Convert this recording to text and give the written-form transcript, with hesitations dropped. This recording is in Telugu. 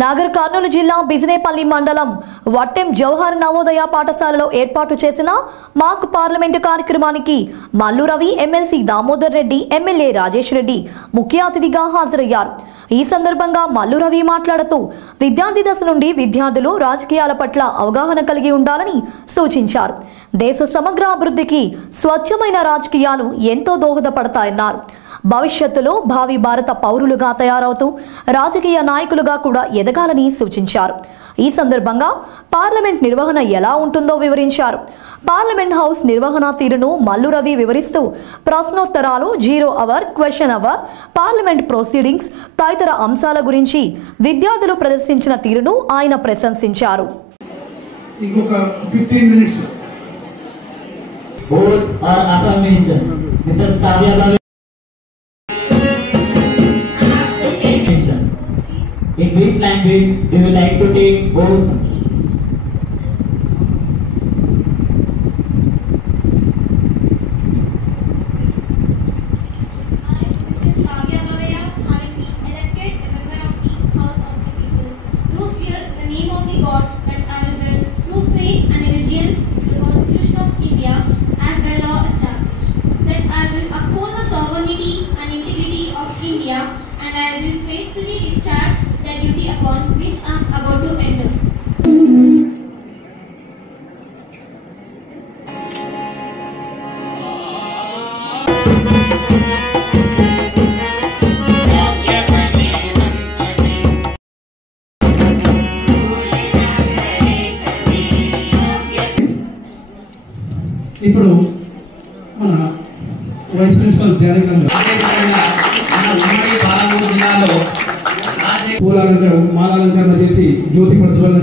నాగర్ కర్నూలు జిల్లా బిజినేపల్లి మండలం వట్టెం జవహర్ నవోదయ పాఠశాలలో ఏర్పాటు చేసిన మాక్ పార్లమెంటు కార్యక్రమానికి మల్లు రవి, ఎమ్మెల్సీ దామోదర్ రెడ్డి, ఎమ్మెల్యే రాజేష్ రెడ్డి ముఖ్య అతిథిగా హాజరయ్యారు. ఈ సందర్భంగా మల్లు రవి మాట్లాడుతూ విద్యార్థి దశ నుండి విద్యార్థులు రాజకీయాల పట్ల అవగాహన కలిగి ఉండాలని సూచించారు. దేశ సమగ్ర అభివృద్ధికి స్వచ్ఛమైన రాజకీయాలు ఎంతో దోహదపడతాయన్నారు. భవిష్యత్తులో భావి భారత పౌరులుగా తయారవుతూ రాజకీయ నాయకులుగా కూడా ఎదగాలని సూచించారు. ఈ సందర్భంగా పార్లమెంట్ నిర్వహణ ఎలా ఉంటుందో వివరించారు. పార్లమెంట్ హౌస్ నిర్వహణ తీరును మల్లు రవి వివరిస్తూ ప్రశ్నోత్తరాలు, 0 hour, question hour, parliament proceedings తదితర అంశాల గురించి విద్యార్థులు ప్రదర్శించిన తీరును ఆయన ప్రశంసించారు. In which language do you like to take both? And I will faithfully discharge the duty upon which I am about to enter. ఇప్పుడు మన వైస్ ప్రిన్సిపల్ మాలాలంకరణ చేసి జ్యోతి ప్రజ్వలన